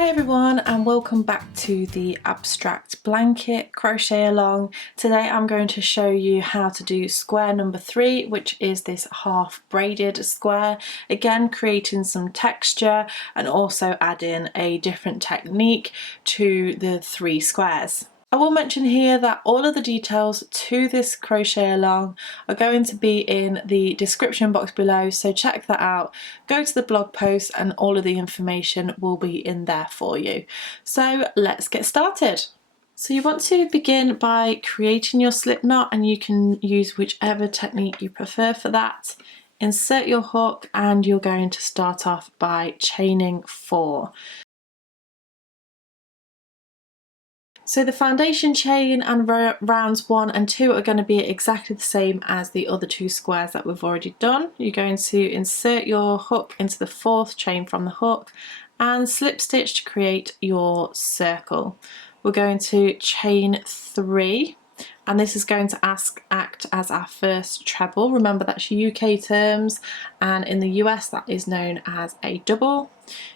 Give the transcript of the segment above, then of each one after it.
Hi everyone, and welcome back to the abstract blanket crochet along. Today I'm going to show you how to do square number 3, which is this half braided square, again creating some texture and also adding a different technique to the 3 squares. I will mention here that all of the details to this crochet along are going to be in the description box below, so check that out, go to the blog post and all of the information will be in there for you. So let's get started. So you want to begin by creating your slip knot, and you can use whichever technique you prefer for that. Insert your hook and you're going to start off by chaining 4. So the foundation chain and rounds 1 and 2 are going to be exactly the same as the other 2 squares that we've already done. You're going to insert your hook into the 4th chain from the hook and slip stitch to create your circle. We're going to chain 3, and this is going to act as our first treble. Remember, that's UK terms, and in the US that is known as a double.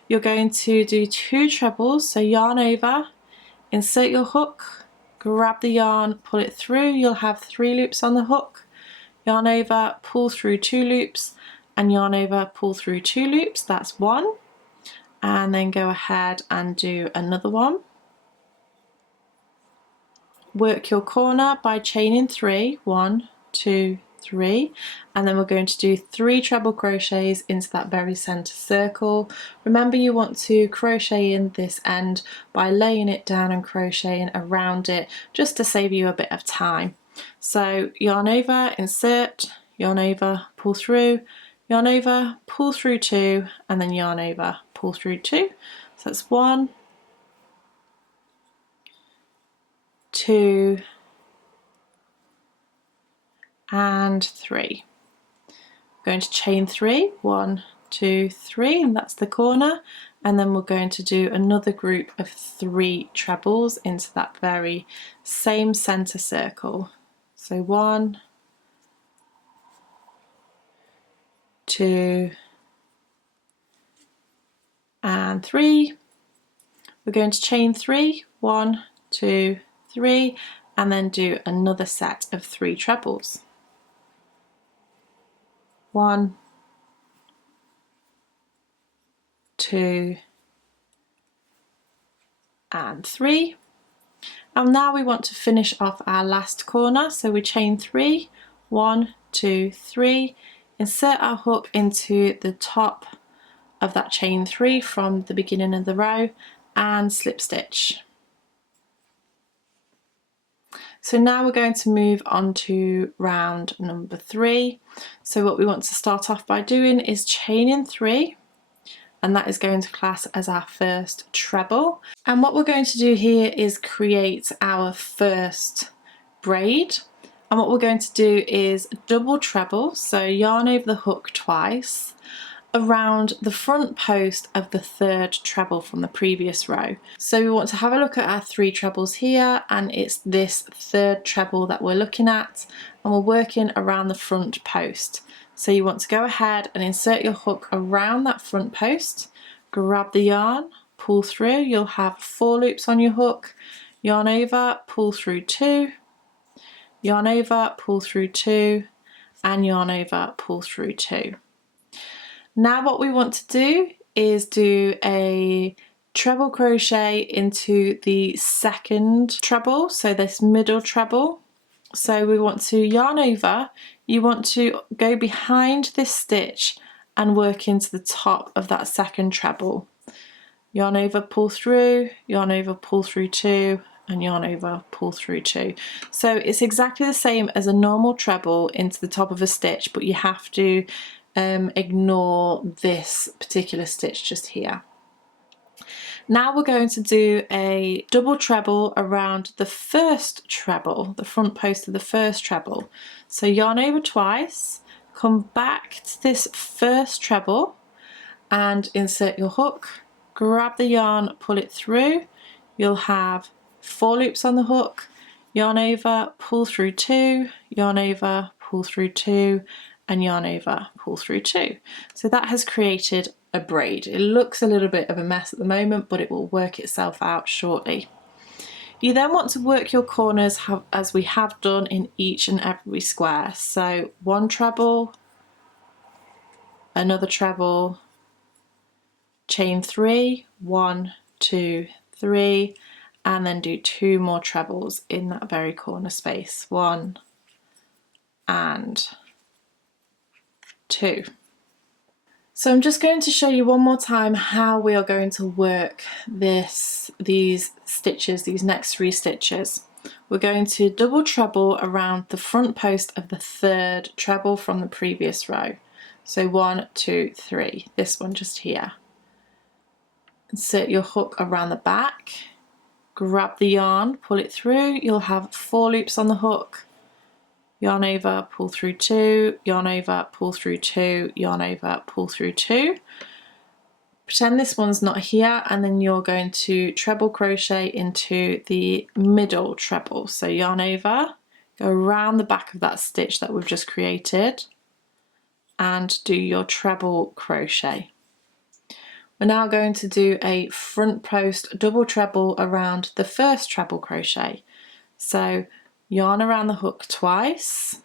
You're going to do 2 trebles, so yarn over, insert your hook, grab the yarn, pull it through, you'll have 3 loops on the hook, yarn over, pull through 2 loops, and yarn over, pull through 2 loops, that's 1, and then go ahead and do another one. Work your corner by chaining 3, 1, 2, 3, and then we're going to do 3 treble crochets into that very center circle. Remember, you want to crochet in this end by laying it down and crocheting around it just to save you a bit of time. So yarn over, insert, yarn over, pull through, yarn over, pull through 2, and then yarn over, pull through 2. So that's 1, 2, and 3. We're going to chain 3, 1, 2, 3, and that's the corner, and then we're going to do another group of 3 trebles into that very same center circle. So 1, 2, and 3. We're going to chain 3, 1, 2, 3, and then do another set of 3 trebles. 1, 2, and 3. And now we want to finish off our last corner, so we chain 3, 1, 2, 3, insert our hook into the top of that chain 3 from the beginning of the row and slip stitch. So now we're going to move on to round number 3. So what we want to start off by doing is chaining 3, and that is going to class as our first treble. And what we're going to do here is create our first braid. And what we're going to do is double treble, so yarn over the hook twice, around the front post of the 3rd treble from the previous row. So we want to have a look at our 3 trebles here, and it's this 3rd treble that we're looking at, and we're working around the front post. So you want to go ahead and insert your hook around that front post, grab the yarn, pull through, you'll have 4 loops on your hook, yarn over, pull through 2, yarn over, pull through 2, and yarn over, pull through 2. Now what we want to do is do a treble crochet into the 2nd treble, so this middle treble. So we want to yarn over, you want to go behind this stitch and work into the top of that 2nd treble. Yarn over, pull through, yarn over, pull through 2, and yarn over, pull through 2. So it's exactly the same as a normal treble into the top of a stitch, but you have to ignore this particular stitch just here. Now we're going to do a double treble around the 1st treble, the front post of the 1st treble. So yarn over twice, come back to this 1st treble and insert your hook, grab the yarn, pull it through, you'll have 4 loops on the hook, yarn over, pull through 2, yarn over, pull through 2, and yarn over, pull through 2. So that has created a braid. It looks a little bit of a mess at the moment, but it will work itself out shortly. You then want to work your corners as we have done in each and every square. So one treble, another treble, chain 3, 1, 2, 3, and then do 2 more trebles in that very corner space, 1 and 2. So I'm just going to show you one more time how we are going to work these stitches, these next 3 stitches. We're going to double treble around the front post of the 3rd treble from the previous row. So 1, 2, 3, this one just here. Insert your hook around the back, grab the yarn, pull it through, you'll have 4 loops on the hook. Yarn over, pull through 2, yarn over, pull through 2, yarn over, pull through 2. Pretend this one's not here, and then you're going to treble crochet into the middle treble. So yarn over, go around the back of that stitch that we've just created and do your treble crochet. We're now going to do a front post double treble around the first treble crochet. So yarn around the hook twice,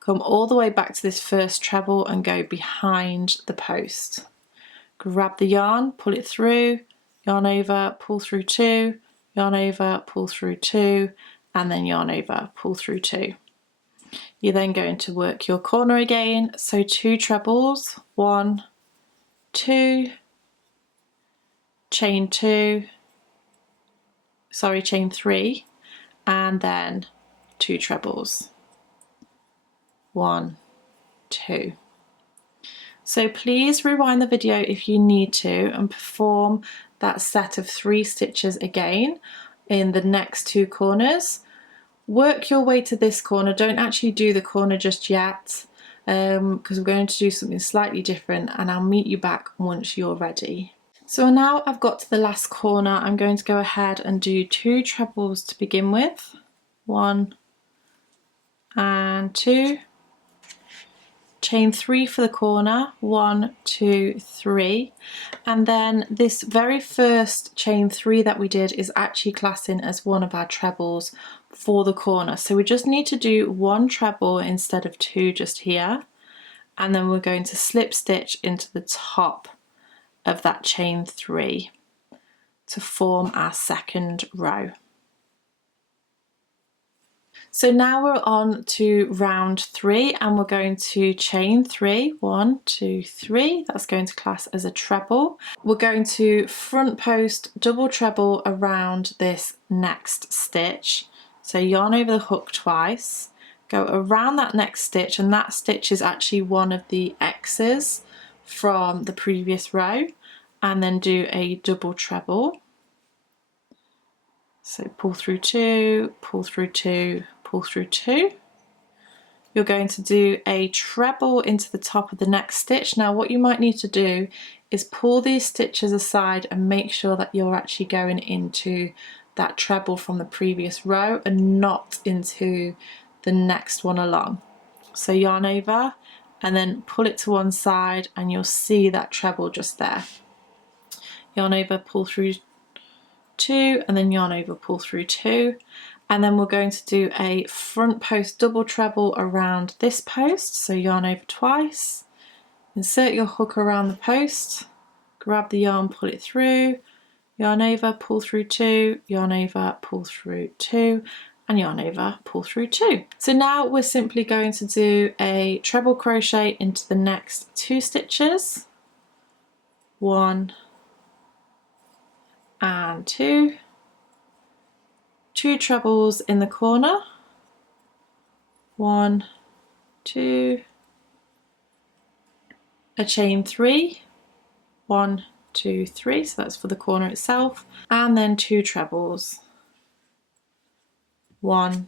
come all the way back to this first treble and go behind the post. Grab the yarn, pull it through, yarn over, pull through 2, yarn over, pull through 2, and then yarn over, pull through 2. You're then going to work your corner again, so 2 trebles, 1, 2, chain 3, and then 2 trebles, 1, 2. So please rewind the video if you need to and perform that set of 3 stitches again in the next 2 corners. Work your way to this corner, don't actually do the corner just yet because we're going to do something slightly different, and I'll meet you back once you're ready. So now I've got to the last corner, I'm going to go ahead and do 2 trebles to begin with, 1 and 2, chain 3 for the corner, 1, 2, 3, and then this very first chain 3 that we did is actually classing as one of our trebles for the corner. So we just need to do 1 treble instead of 2 just here, and then we're going to slip stitch into the top of that chain 3 to form our second row. So now we're on to round 3 and we're going to chain 3, 1, 2, 3, that's going to class as a treble. We're going to front post double treble around this next stitch. So yarn over the hook twice, go around that next stitch, and that stitch is actually one of the X's from the previous row, and then do a double treble. So pull through 2, pull through 2, pull through 2. You're going to do a treble into the top of the next stitch. Now what you might need to do is pull these stitches aside and make sure that you're actually going into that treble from the previous row and not into the next one along. So yarn over and then pull it to one side and you'll see that treble just there. Yarn over, pull through 2, and then yarn over, pull through 2, and then we're going to do a front post double treble around this post. So yarn over twice, insert your hook around the post, grab the yarn, pull it through, yarn over, pull through 2, yarn over, pull through 2, and yarn over, pull through 2. So now we're simply going to do a treble crochet into the next 2 stitches, 1 and 2, 2 trebles in the corner, 1, 2, a chain 3, 1, 2, 3, so that's for the corner itself, and then 2 trebles, 1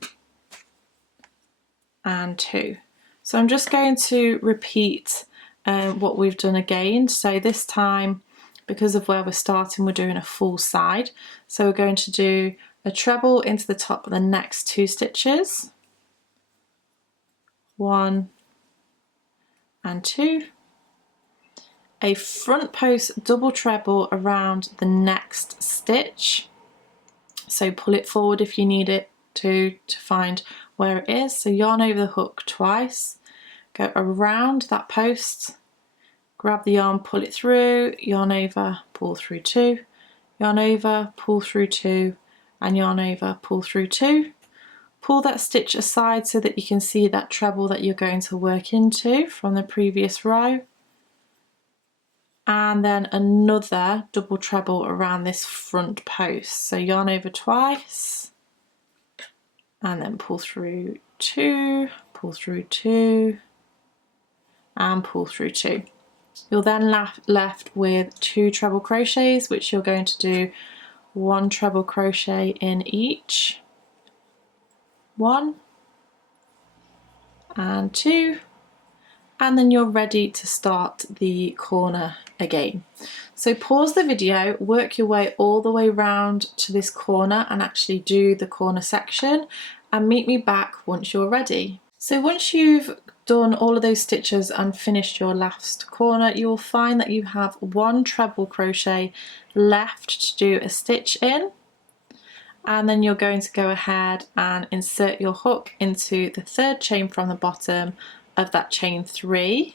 and 2. So I'm just going to repeat what we've done again. So this time, because of where we're starting, we're doing a full side. So we're going to do a treble into the top of the next 2 stitches, 1 and 2, a front post double treble around the next stitch. So pull it forward if you need it to find where it is. So yarn over the hook twice, go around that post, grab the yarn, pull it through, yarn over, pull through two, yarn over, pull through two, and yarn over, pull through two. Pull that stitch aside so that you can see that treble that you're going to work into from the previous row. And then another double treble around this front post. So yarn over twice, and then pull through two, and pull through two. You're then left with 2 treble crochets, which you're going to do 1 treble crochet in each. 1 and 2, and then you're ready to start the corner again. So pause the video, work your way all the way round to this corner and actually do the corner section, and meet me back once you're ready. So once you've done all of those stitches and finished your last corner, you will find that you have 1 treble crochet left to do a stitch in. And then you're going to go ahead and insert your hook into the 3rd chain from the bottom of that chain 3,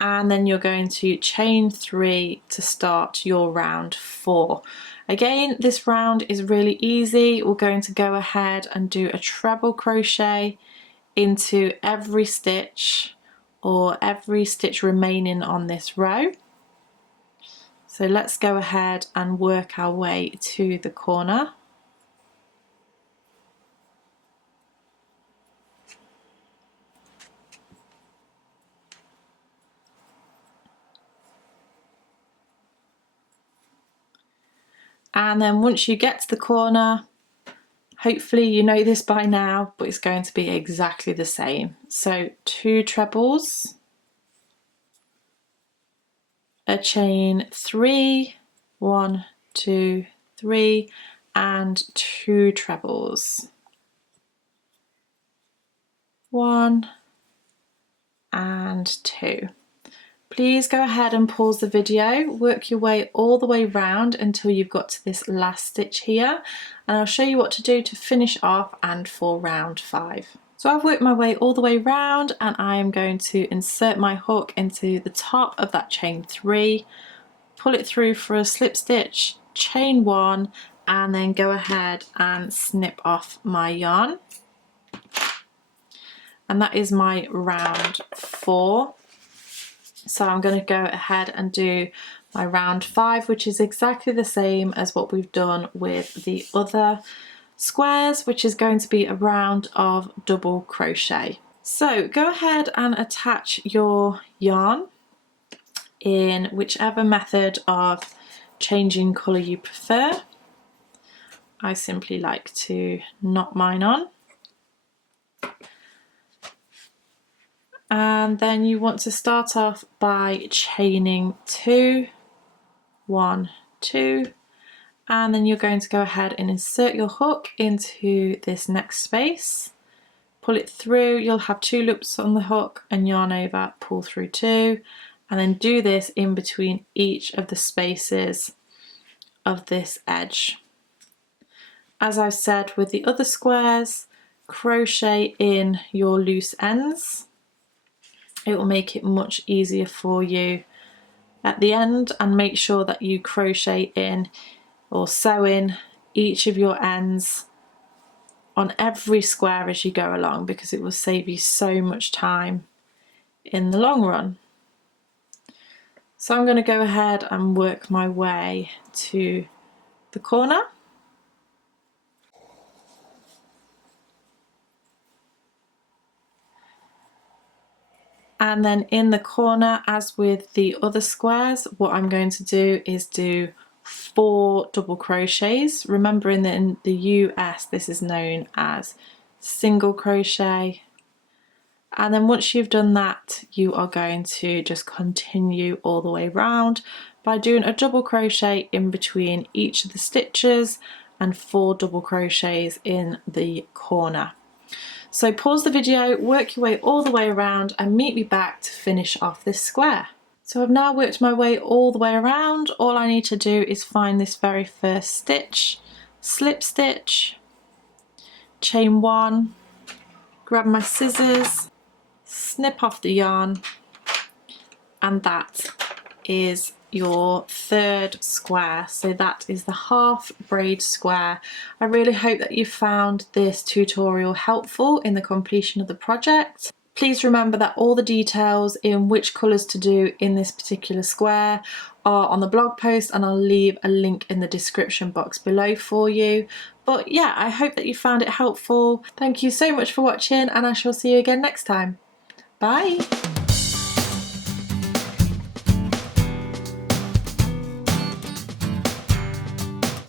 and then you're going to chain 3 to start your round 4. Again, this round is really easy. We're going to go ahead and do a treble crochet into every stitch, or every stitch remaining on this row. So let's go ahead and work our way to the corner. And then once you get to the corner, hopefully you know this by now, but it's going to be exactly the same. So 2 trebles, a chain 3, 1, 2, 3, and 2 trebles. 1 and 2. Please go ahead and pause the video, work your way all the way round until you've got to this last stitch here, and I'll show you what to do to finish off and for round 5. So I've worked my way all the way round, and I am going to insert my hook into the top of that chain 3, pull it through for a slip stitch, chain 1, and then go ahead and snip off my yarn. And that is my round 4. So I'm going to go ahead and do my round 5, which is exactly the same as what we've done with the other squares, which is going to be a round of double crochet. So go ahead and attach your yarn in whichever method of changing colour you prefer. I simply like to knot mine on. And then you want to start off by chaining 2, 1, 2, and then you're going to go ahead and insert your hook into this next space, pull it through, you'll have 2 loops on the hook, and yarn over, pull through 2, and then do this in between each of the spaces of this edge. As I've said with the other squares, crochet in your loose ends. It will make it much easier for you at the end, and make sure that you crochet in or sew in each of your ends on every square as you go along, because it will save you so much time in the long run. So I'm going to go ahead and work my way to the corner. And then in the corner, as with the other squares, what I'm going to do is do 4 double crochets. Remembering that in the US this is known as single crochet. And then once you've done that, you are going to just continue all the way round by doing a double crochet in between each of the stitches and 4 double crochets in the corner. So pause the video, work your way all the way around, and meet me back to finish off this square. So I've now worked my way all the way around. All I need to do is find this very first stitch, slip stitch, chain 1, grab my scissors, snip off the yarn, and that is your third square. So that is the half braid square. I really hope that you found this tutorial helpful in the completion of the project. Please remember that all the details in which colours to do in this particular square are on the blog post, and I'll leave a link in the description box below for you. But yeah, I hope that you found it helpful. Thank you so much for watching, and I shall see you again next time. Bye!